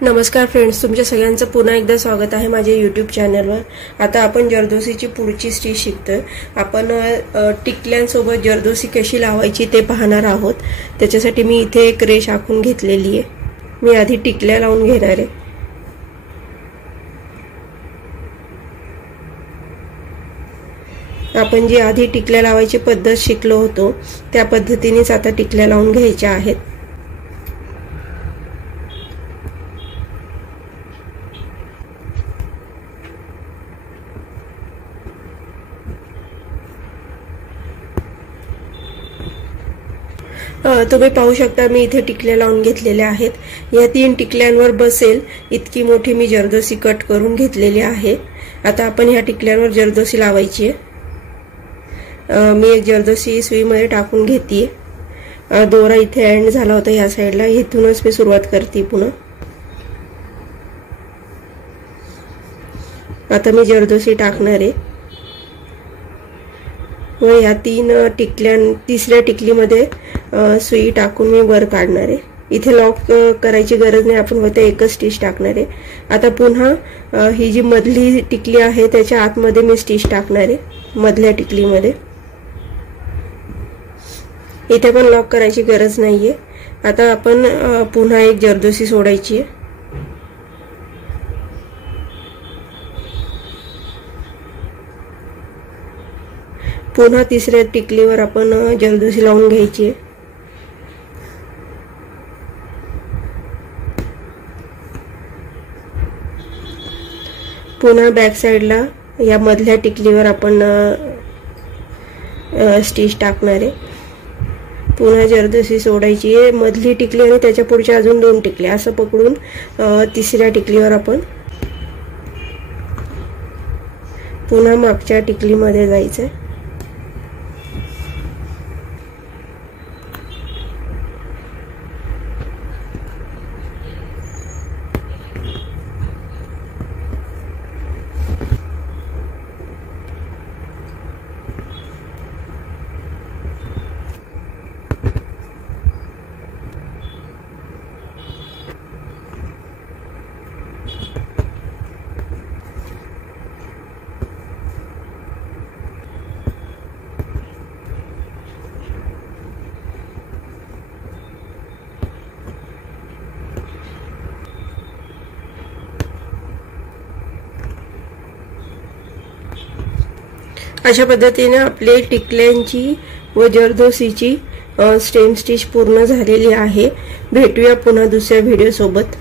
नमस्कार फ्रेंड्स, तुमच्या सगळ्यांचं पुन्हा एकदा स्वागत आहे माझ्या यूट्यूब चॅनलवर। आता आपण जरदोसीची पुढची स्टिच शिकतोय। आपण टिकल्यांसोबत जरदोसी कशी लावायची ते पाहणार आहोत। त्याच्यासाठी मी इथे एक रेष आखून घेतलेली आहे। मी आधी टिकल्या लावून घेणार आहे। आपण जी आधी टिकल्या लावायची पद्धत शिकलो होतो त्या पद्धतीनेच आता टिकल्या लावून घ्यायच्या आहेत। तुम्ही पाहू शकता मी इथे टिकल्या लावून घेतलेल्या आहेत। या 3 टिकल्यांवर बसेल इतकी मोठी मी जरदोसी कट करून घेतलेली आहे। आता आपण ह्या टिकल्यांवर जरदोसी लावायची आहे। मी एक जरदोसी सुईमध्ये टाकून घेतेय। दोरा इथे एंड झाला होता या साइडला, इथूनच मी सुरुवात करते पुन्हा। आता मी जरदोसी टाकणार आहे व या 3 तिसऱ्या टिकलीमध्ये सुई टाकून मी वर काढणार आहे। इथे लॉक करायची गरज नाही, आपण फक्त एकच स्टिच टाकणार आहे। आता पुन्हा ही जी मधली टिकली आहे त्याच्या आतमध्ये मी स्टिच टाकणार आहे, मधल्या टिकलीमध्ये। इथे पण लॉक करायची गरज नाहीये। आता आपण पुन्हा एक जरदोसी सोडायची आहे। पुन्हा तिसऱ्या टिकलीवर आपण जरदोसी लावून घ्यायची आहे। पुन्हा बॅक साइडला या मधल्या टिकलीवर आपण स्टिच टाकणार आहे। पुन्हा जरदोसी सोडायची आहे। मधली टिकली आणि त्याच्या पुढच्या अजून 2 टिकल्या असं पकडून तिसऱ्या टिकलीवर आपण पुन्हा मागच्या टिकलीमध्ये जायचं आहे। अशा पद्धतीने आपले टिकल्यांची व जरदोसीची स्टेम स्टिच पूर्ण झालेली आहे। भेटूया पुन्हा दुसऱ्या व्हिडिओ सोबत।